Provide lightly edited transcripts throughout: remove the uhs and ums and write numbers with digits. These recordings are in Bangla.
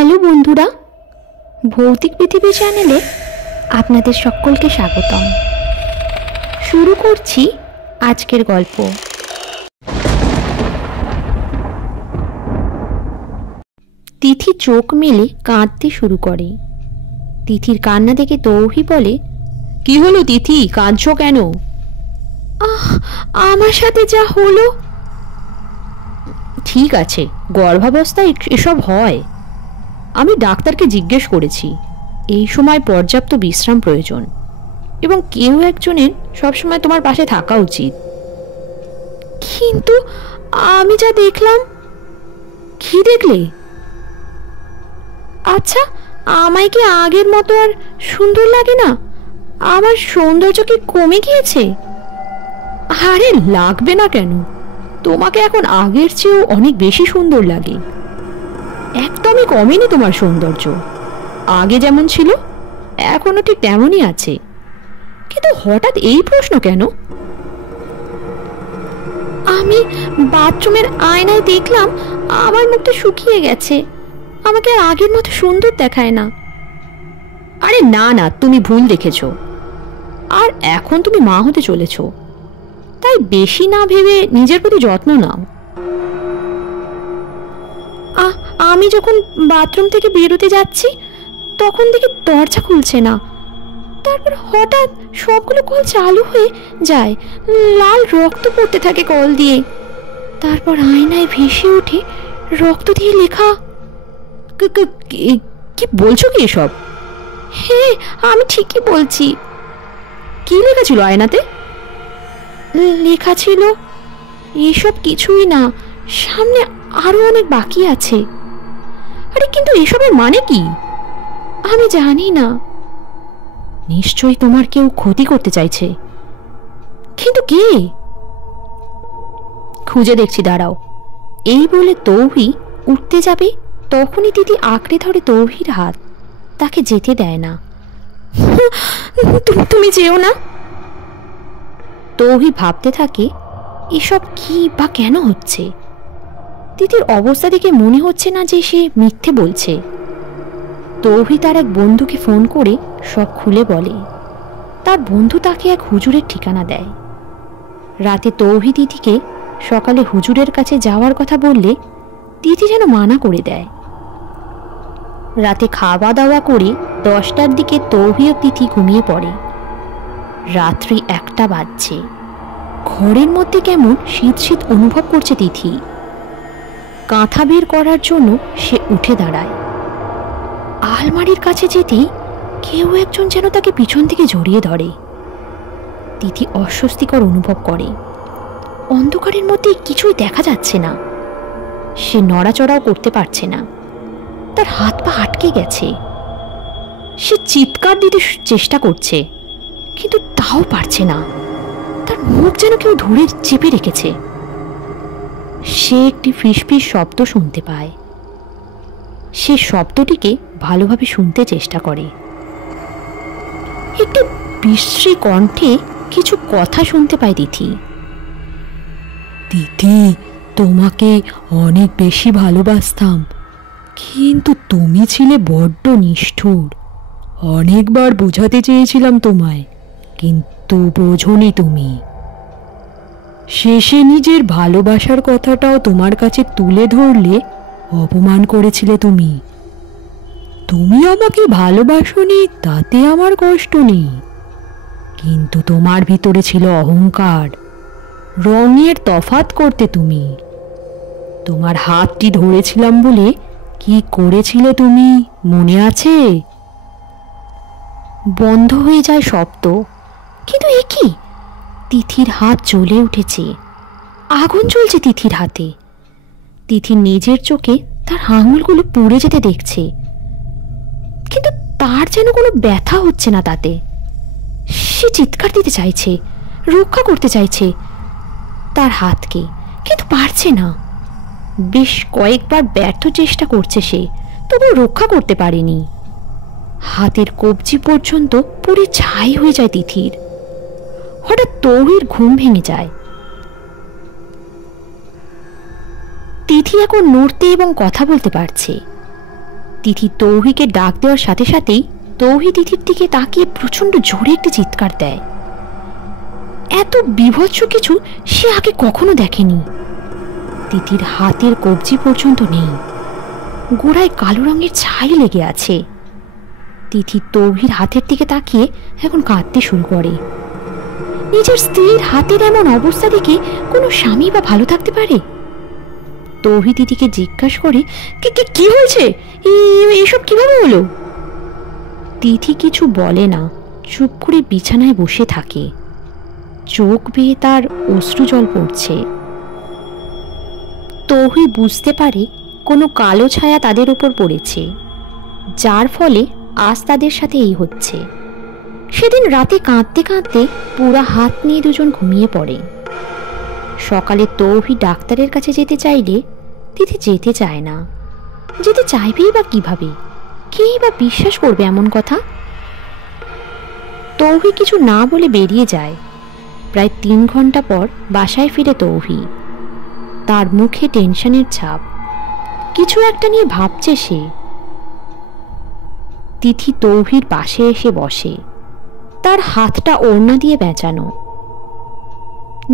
হ্যালো বন্ধুরা, ভৌতিক পৃথিবী চ্যানেলে আপনাদের সকলকে স্বাগতম। শুরু করছি আজকের গল্প। তিথি চোখ মেলে কাঁদতে শুরু করে। তিথির কান্না দেখে তৌহি বলে, কি হলো তিথি, কাঁদছো কেন? আমার সাথে যা হলো। ঠিক আছে, গর্ভাবস্থায় এসব হয়। আমি ডাক্তারকে জিজ্ঞেস করেছি, এই সময় পর্যাপ্ত বিশ্রাম প্রয়োজন এবং কেউ একজনের সবসময় তোমার পাশে থাকা উচিত। কিন্তু আমি যা দেখলাম। কি দেখলে? আচ্ছা, আমায় কি আগের মতো আর সুন্দর লাগে না? আমার সৌন্দর্য কি কমে গিয়েছে? আরে লাগবে না কেন, তোমাকে এখন আগের চেয়েও অনেক বেশি সুন্দর লাগে। একদমই কমেনি তোমার সৌন্দর্য, আগে যেমন ছিল এখনো ঠিক তেমনই আছে। কিন্তু হঠাৎ এই প্রশ্ন কেন? আমি বাথরুমের আয়নায় দেখলাম আমার মুখটা শুকিয়ে গেছে, আমাকে আগের মতো সুন্দর দেখায় না। আরে না না, তুমি ভুল দেখেছ। আর এখন তুমি মা হতে চলেছ, তাই বেশি না ভেবে নিজের প্রতি যত্ন নাও। আমি যখন বাথরুম থেকে বেরোতে যাচ্ছি তখন দেখি দরজা খুলছে না। তারপর হঠাৎ সবগুলো কল চালু হয়ে যায়, লাল রক্ত পড়তে থাকে কল দিয়ে। তারপর আয়নায় ভেসে ওঠে রক্ত দিয়ে লেখা। কি বলছো কি এসব? হ্যাঁ, আমি ঠিকই বলছি। কি লেখা ছিল আয়নাতে? লেখা ছিল, এসব কিছুই না, সামনে আরো অনেক বাকি আছে। আরে কিন্তু এসবের মানে কি? আমি জানি না। নিশ্চয়ই তোমার কেউ ক্ষতি করতে চাইছে। কিন্তু কে? খুঁজে দেখছি, দাঁড়াও। এই বলে তৌহি উঠতে যাবে, তখনই দিদি আঁকড়ে ধরে তৌহির হাত, তাকে যেতে দেয় না। তুমি যেও না। তৌহি ভাবতে থাকে, এসব কি বা কেন হচ্ছে। দিদির অবস্থা দেখে মনে হচ্ছে না যে সে মিথ্যে বলছে। তৌহি তার এক বন্ধুকে ফোন করে সব খুলে বলে। তার বন্ধু তাকে এক হুজুরের ঠিকানা দেয়। রাতে তৌহি দিদিকে সকালে হুজুরের কাছে যাওয়ার কথা বললে দিদি যেন মানা করে দেয়। রাতে খাওয়া দাওয়া করে 10টার দিকে তৌহি ও তিথি ঘুমিয়ে পড়ে। রাত্রি 1টা বাজছে। ঘরের মধ্যে কেমন শীত শীত অনুভব করছে তিথি। কাঁথা বের করার জন্য সে উঠে দাঁড়ায়। আলমারির কাছে যেতেই কেউ একজন যেন তাকে পিছন থেকে জড়িয়ে ধরে। তিথি অস্বস্তিকর অনুভব করে। অন্ধকারের মধ্যে কিছুই দেখা যাচ্ছে না। সে নড়াচড়াও করতে পারছে না, তার হাত পা আটকে গেছে। সে চিৎকার দিতে চেষ্টা করছে, কিন্তু তাও পারছে না। তার মুখ যেন কেউ ধরে চেপে রেখেছে। সে একটি ফিসফিস শব্দ শুনতে পায়। সে শব্দটিকে ভালোভাবে শুনতে চেষ্টা করে। একটি বিশ্রী কণ্ঠে কিছু কথা শুনতে পায় তিথি। তিথি, তোমাকে অনেক বেশি ভালোবাসতাম, কিন্তু তুমি ছিলে বড্ড নিষ্ঠুর। অনেকবার বোঝাতে চেয়েছিলাম তোমায়, কিন্তু বোঝোনি তুমি। শেষে নিজের ভালোবাসার কথাটাও তোমার কাছে তুলে ধরলে অপমান করেছিলে তুমি। তুমি আমাকে ভালোবাসোনি, তাতে আমার কষ্ট নেই, কিন্তু তোমার ভিতরে ছিল অহংকার। রঙের তফাৎ করতে তুমি। তোমার হাতটি ধরেছিলাম বলে কি করেছিলে তুমি, মনে আছে? বন্ধ হয়ে যায় শব্দ। কিন্তু এ কি? তিথির হাত জ্বলে উঠেছে। আগুন জ্বলছে তিথির হাতে। তিথি নিজের চোখে তার আঙুলগুলো পুড়ে যেতে দেখছে, কিন্তু তার যেন কোনো ব্যথা হচ্ছে না তাতে। সে চিৎকার দিতে চাইছে, রক্ষা করতে চাইছে তার হাতকে, কিন্তু পারছে না। বেশ কয়েকবার ব্যর্থ চেষ্টা করছে সে, তবু রক্ষা করতে পারেনি। হাতের কবজি পর্যন্ত পুরো ছাই হয়ে যায় তিথির। হঠাৎ তৌহির ঘুম ভেঙে যায়। তিথি এখন নড়তে এবং কথা বলতে পারছে। তিথি তৌহিকে ডাক দেওয়ার সাথে সাথেই তৌহি তিথির দিকে তাকিয়ে প্রচন্ড জোরে একটি চিৎকার দেয়। এত বীভৎস কিছু সে আগে কখনো দেখেনি। তিথির হাতের কবজি পর্যন্ত নেই, গোড়ায় কালো রঙের ছাই লেগে আছে। তিথি তৌহির হাতের দিকে তাকিয়ে এখন কাঁদতে শুরু করে। নিজের স্ত্রীর হাতের এমন অবস্থা দেখে কোনো স্বামী বা ভালো থাকতে পারে? তৌহি তিথিকে জিজ্ঞাসা করে, কি হয়েছে, এসব কিভাবে হলো? তিথি কিছু বলে না, চুপ করে বিছানায় বসে থাকে। চোখ বেয়ে তার অশ্রু জল পড়ছে। তৌহি বুঝতে পারে কোনো কালো ছায়া তাদের উপর পড়েছে, যার ফলে আজ তাদের সাথে এই হচ্ছে। সেদিন রাতে কাঁদতে কাঁদতে পুরা হাত নিয়ে দুজন ঘুমিয়ে পড়ে। সকালে তৌহি ডাক্তারের কাছে যেতে চাইলে তিথি যেতে চায় না। যেতে চাইবেই বা কিভাবে? কেই বা বিশ্বাস করবে এমন কথা? তৌহি কিছু না বলে বেরিয়ে যায়। প্রায় 3 ঘন্টা পর বাসায় ফিরে তৌহি। তার মুখে টেনশনের ছাপ, কিছু একটা নিয়ে ভাবছে সে। তিথি তৌহির পাশে এসে বসে, তার হাতটা ওড়না দিয়ে বেঁচানো।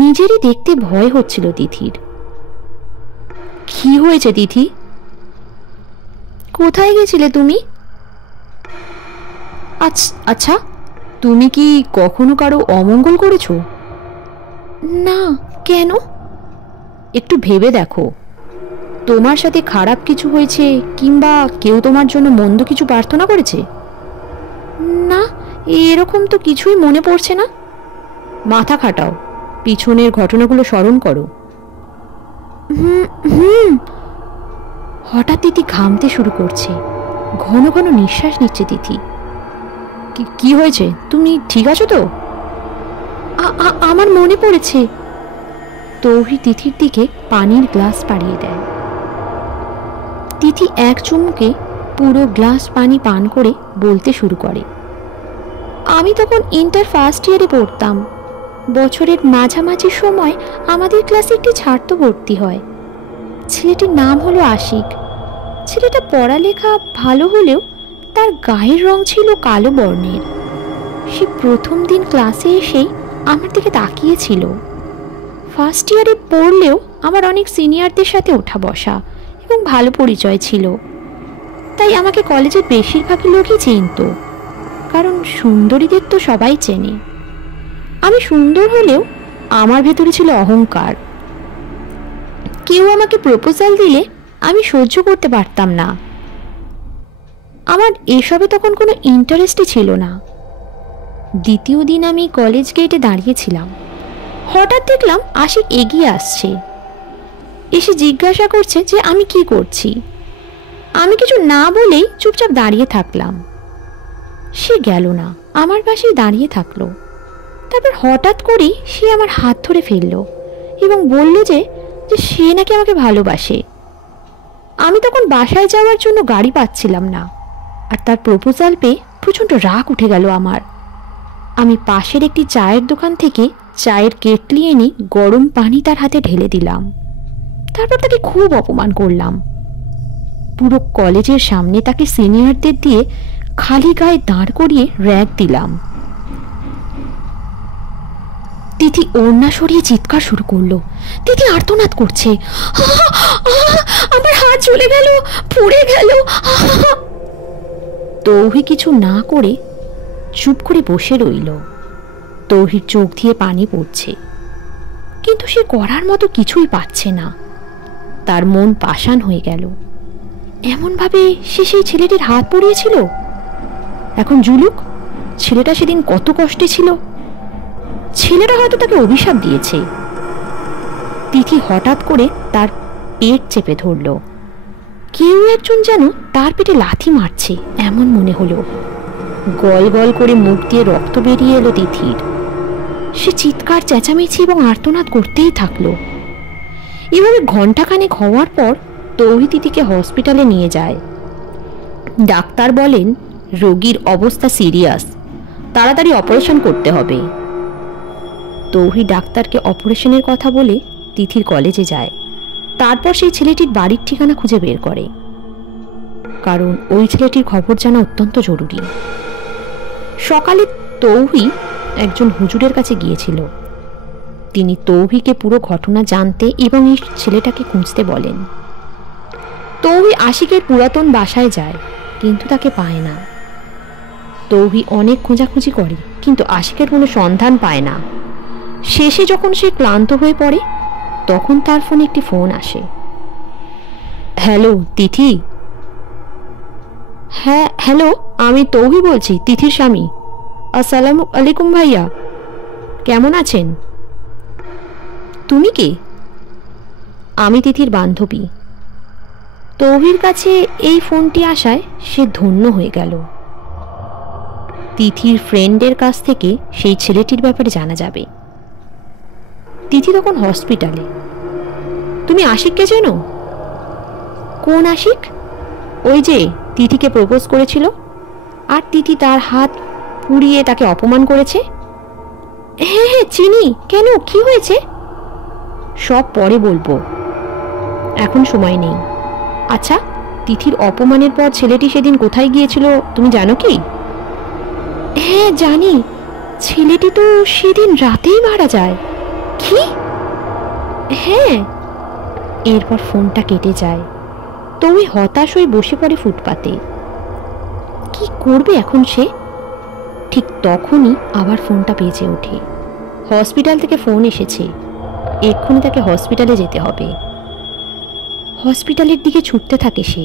নিজেরই দেখতে ভয় হচ্ছিল তিথির। কি হয়েছে তিথি? কোথায় গেছিলে তুমি? আচ্ছা, তুমি কি কখনো কারো অমঙ্গল করেছো? না, কেন? একটু ভেবে দেখো, তোমার সাথে খারাপ কিছু হয়েছে কিংবা কেউ তোমার জন্য মন্দ কিছু প্রার্থনা করেছে? না, এরকম তো কিছুই মনে পড়ছে না। মাথা খাটাও, পিছনের ঘটনাগুলো স্মরণ করো। হঠাৎ তিথি ঘামতে শুরু করছে, ঘন ঘন নিঃশ্বাস নিচ্ছে তিথি। কি হয়েছে? তুমি ঠিক আছো তো? আমার মনে পড়েছে। তৌহি তিথির দিকে পানির গ্লাস বাড়িয়ে দেয়। তিথি এক চুমুকে পুরো গ্লাস পানি পান করে বলতে শুরু করে, আমি তখন ইন্টার ফার্স্ট ইয়ারে পড়তাম। বছরের মাঝামাঝি সময় আমাদের ক্লাসে একটি ছাত্র ভর্তি হয়। ছেলেটির নাম হলো আশিক। ছেলেটা পড়ালেখা ভালো হলেও তার গায়ের রং ছিল কালো বর্ণের। সে প্রথম দিন ক্লাসে এসেই আমার দিকে তাকিয়েছিল। ফার্স্ট ইয়ারে পড়লেও আমার অনেক সিনিয়রদের সাথে ওঠা বসা এবং ভালো পরিচয় ছিল, তাই আমাকে কলেজের বেশিরভাগই লোকই চিনত, কারণ সুন্দরীদের তো সবাই চেনে। আমি সুন্দর হলেও আমার ভেতরে ছিল অহংকার। কেউ আমাকে প্রপোজাল দিলে আমি সহ্য করতে পারতাম না। আমার এসবে তখন কোনো ইন্টারেস্টই ছিল না। দ্বিতীয় দিন আমি কলেজ গেটে দাঁড়িয়েছিলাম। হঠাৎ দেখলাম আশিক এগিয়ে আসছে, এসে জিজ্ঞাসা করছে যে আমি কি করছি। আমি কিছু না বলেই চুপচাপ দাঁড়িয়ে থাকলাম। সে গেল না, আমার পাশেই দাঁড়িয়ে থাকলো। তারপর হঠাৎ করেই সে আমার হাত ধরে ফেললো এবং বলল যে সে নাকি আমাকে ভালোবাসে। আমি তখন বাসায় যাওয়ার জন্য গাড়ি পাচ্ছিলাম না, আর তার প্রপোজাল পেয়ে প্রচণ্ড রাগ উঠে গেল আমার। আমি পাশের একটি চায়ের দোকান থেকে চায়ের কেটলি এনে গরম পানি তার হাতে ঢেলে দিলাম। তারপর তাকে খুব অপমান করলাম। পুরো কলেজের সামনে তাকে সিনিয়রদের দিয়ে খালি গায়ে দাঁড় করিয়ে র‍্যাগ দিলাম। তিথি ওড়না সরিয়ে চিৎকার শুরু করলো। তিথি আর্তনাদ করছে, আমার হাত জ্বলে গেল, পুড়ে গেল। তৌহি কিছু না করে চুপ করে বসে রইল। তৌহির চোখ দিয়ে পানি পড়ছে, কিন্তু সে করার মতো কিছুই পাচ্ছে না। তার মন পাষাণ হয়ে গেল। এমনভাবে সে সেই ছেলেটির হাত পড়িয়েছিল। এখন জুলুক, ছেলেটা সেদিন কত কষ্টে ছিল। ছেলেটা হয়তো তাকে অভিশাপ দিয়েছে। তিথি হঠাৎ করে তার পেট চেপে ধরল। কেউ একজন যেন তার পেটে লাথি মারছে এমন মনে হলো। গল গল করে মুখ দিয়ে রক্ত বেরিয়ে এলো তিথির। সে চিৎকার চেঁচামেচি এবং আর্তনাদ করতেই থাকলো। এভাবে ঘণ্টাখানেক হওয়ার পর তৌহি তিথিকে হসপিটালে নিয়ে যায়। ডাক্তার বলেন রোগীর অবস্থা সিরিয়াস, তাড়াতাড়ি অপারেশন করতে হবে। তৌহি ডাক্তারকে অপারেশনের কথা বলে তিথির কলেজে যায়। তারপর সেই ছেলেটির বাড়ির ঠিকানা খুঁজে বের করে। কারণ ওই ছেলেটির খবর জানা অত্যন্ত জরুরি। সকালে তৌহি একজন হুজুরের কাছে গিয়েছিল। তিনি তৌহিকে পুরো ঘটনা জানতে এবং এই ছেলেটাকে খুঁজতে বলেন। তৌহি আশিকের পুরাতন বাসায় যায়, কিন্তু তাকে পায় না। তৌহি অনেক খোঁজাখুঁজি করে, কিন্তু আশিকের কোনো সন্ধান পায় না। শেষে যখন সে ক্লান্ত হয়ে পড়ে, তখন তার ফোনে একটি ফোন আসে। হ্যালো তিথি। হ্যাঁ হ্যালো, আমি তৌহি বলছি, তিথির স্বামী। আসসালামু আলাইকুম ভাইয়া, কেমন আছেন? তুমি কে? আমি তিথির বান্ধবী। তৌহির কাছে এই ফোনটি আসায় সে ধন্য হয়ে গেল। তিথির ফ্রেন্ডের কাছ থেকে সেই ছেলেটির ব্যাপারে জানা যাবে। তিথি তখন হসপিটালে। তুমি আশিককে চেনো? কোন আশিক? ওই যে তিথিকে প্রপোজ করেছিল আর তিথি তার হাত পুড়িয়ে তাকে অপমান করেছে। হ্যাঁ হ্যাঁ চিনি। কেন, কি হয়েছে? সব পরে বলবো, এখন সময় নেই। আচ্ছা, তিথির অপমানের পর ছেলেটি সেদিন কোথায় গিয়েছিল তুমি জানো কি? হ্যাঁ জানি, ছেলেটি তো সেদিন রাতেই মারা যায়। কি? হ্যাঁ। এরপর ফোনটা কেটে যায়। তুমি হতাশ হয়ে বসে পড়ে ফুটপাতে। কি করবে এখন সে? ঠিক তখনই আবার ফোনটা বেজে ওঠে। হসপিটাল থেকে ফোন এসেছে, এক্ষুনি তাকে হসপিটালে যেতে হবে। হসপিটালের দিকে ছুটতে থাকে সে।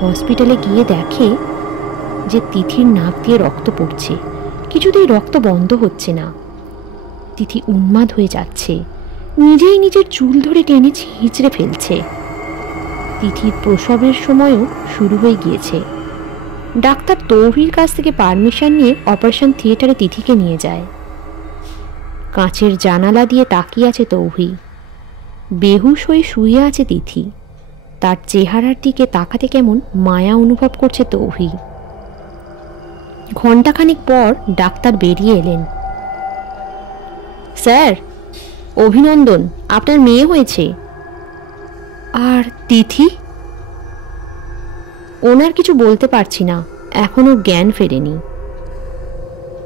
হসপিটালে গিয়ে দেখে যে তিথির নাক দিয়ে রক্ত পড়ছে, কিছুতেই রক্ত বন্ধ হচ্ছে না। তিথি উন্মাদ হয়ে যাচ্ছে, নিজেই নিজের চুল ধরে টেনে ছিঁচড়ে ফেলছে। তিথির প্রসবের সময়ও শুরু হয়ে গিয়েছে। ডাক্তার তৌহির কাছ থেকে পারমিশন নিয়ে অপারেশন থিয়েটারে তিথিকে নিয়ে যায়। কাঁচের জানালা দিয়ে তাকিয়ে আছে তৌহি। বেহুশ হয়ে শুয়ে আছে তিথি। তার চেহারার দিকে তাকাতে কেমন মায়া অনুভব করছে তৌহি। ঘণ্টাখানিক পর ডাক্তার বেরিয়ে এলেন। স্যার, অভিনন্দন, আপনার মেয়ে হয়েছে। আর তিথি? ওনার কিছু বলতে পারছি না, এখনো জ্ঞান ফেরেনি।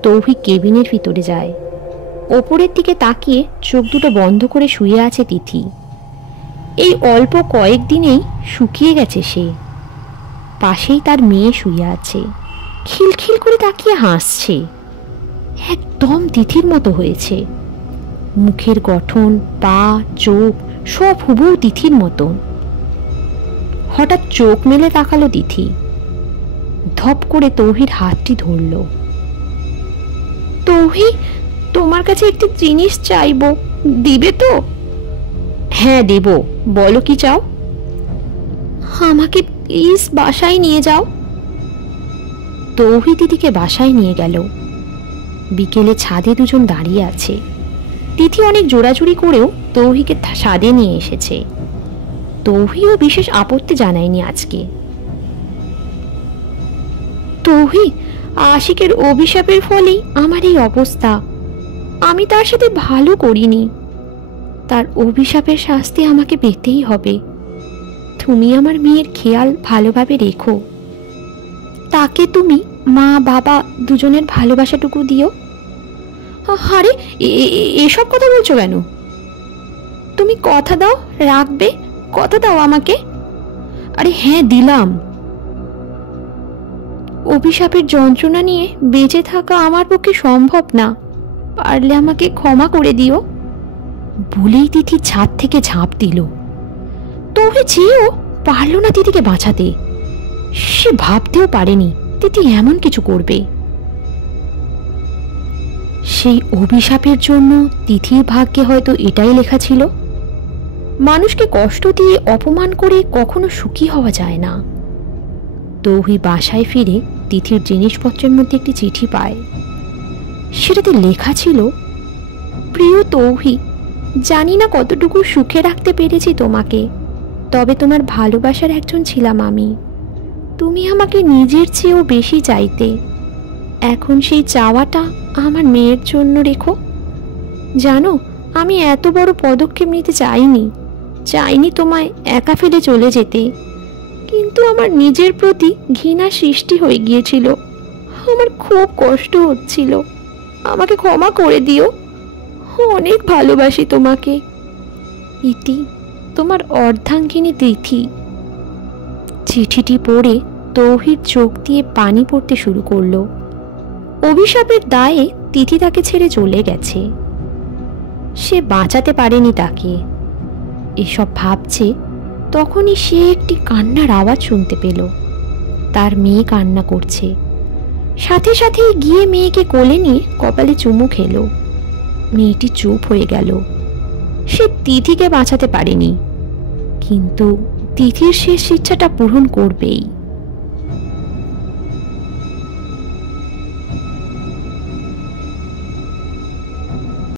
তৌহি কেবিনের ভিতরে যায়। ওপরের দিকে তাকিয়ে চোখ দুটো বন্ধ করে শুয়ে আছে তিথি। এই অল্প কয়েকদিনেই শুকিয়ে গেছে সে। পাশেই তার মেয়ে শুয়ে আছে, খিলখিল করে তাকিয়ে হাসছে। একদম তিথির মতো হয়েছে। মুখের গঠন, পা, চোখ সব হুবহু তিথির মতো। হঠাৎ চোখ মেলে তাকালো তিথি। ধপ করে তৌহির হাতটি ধরল। তৌহি, তোমার কাছে একটি জিনিস চাইবো, দিবে তো? হ্যাঁ দেব, বলো কি চাও? আমাকে প্লিজ বাসায় নিয়ে যাও। তৌহি দিদিকে বাসায় নিয়ে গেল। বিকেলে ছাদে দুজন দাঁড়িয়ে আছে। তিথি অনেক জোরাজুরি করেও তৌহিকে ছাদে নিয়ে এসেছে। তৌহিও বিশেষ আপত্তি জানায়নি আজকে। তৌহি, আশিকের অভিশাপের ফলেই আমার এই অবস্থা। আমি তার সাথে ভালো করিনি, তার অভিশাপের শাস্তি আমাকে পেতেই হবে। তুমি আমার মেয়ের খেয়াল ভালোভাবে রেখো। তাকে তুমি মা বাবা দুজনের ভালোবাসাটুকু দিও। আরে এসব কথা বলছো কেন? তুমি কথা দাও রাখবে, কথা দাও আমাকে। আরে হ্যাঁ দিলাম। অভিশাপের যন্ত্রণা নিয়ে বেঁচে থাকা আমার পক্ষে সম্ভব না, পারলে আমাকে ক্ষমা করে দিও। বলেই তিথি ছাদ থেকে ঝাঁপ দিল। তবে চেয়েও পারল না তিথিকে বাঁচাতে। সে ভাবতেও পারেনি তিথি এমন কিছু করবে। সেই অভিশাপের জন্য তিথির ভাগ্যে হয়তো এটাই লেখা ছিল, মানুষকে কষ্ট দিয়ে অপমান করে কখনো সুখী হওয়া যায় না। তৌহি বাসায় ফিরে তিথির জিনিসপত্রের মধ্যে একটি চিঠি পায়। সেটাতে লেখা ছিল, প্রিয় তৌহি, জানি না কতটুকু সুখে রাখতে পেরেছি তোমাকে, তবে তোমার ভালোবাসার একজন ছিলাম আমি। তুমি আমাকে নিজের চেয়েও বেশি চাইতে। এখন সেই চাওয়াটা আমার মেয়ের জন্য রেখো। জানো, আমি এত বড় পদক্ষেপ নিতে চাইনি তোমায় একা ফেলে চলে যেতে, কিন্তু আমার নিজের প্রতি ঘৃণা সৃষ্টি হয়ে গিয়েছিল। আমার খুব কষ্ট হচ্ছিল। আমাকে ক্ষমা করে দিও। অনেক ভালোবাসি তোমাকে। ইতি, তোমার অর্ধাঙ্গিনী তিথি। চিঠিটি পড়ে তৌহিদ চোখ দিয়ে পানি পড়তে শুরু করলো। অভিশাপের দায়ে তিথি তাকে ছেড়ে চলে গেছে। সে বাঁচাতে পারেনি তাকে। এসব ভাবছে তখনই সে একটি কান্নার আওয়াজ শুনতে পেল। তার মেয়ে কান্না করছে। সাথে সাথেই গিয়ে মেয়েকে কোলে নিয়ে কপালে চুমু খেলো। মেয়েটি চুপ হয়ে গেল। সে তিথিকে বাঁচাতে পারেনি, কিন্তু তিথির শেষ ইচ্ছাটা পূরণ করবেই।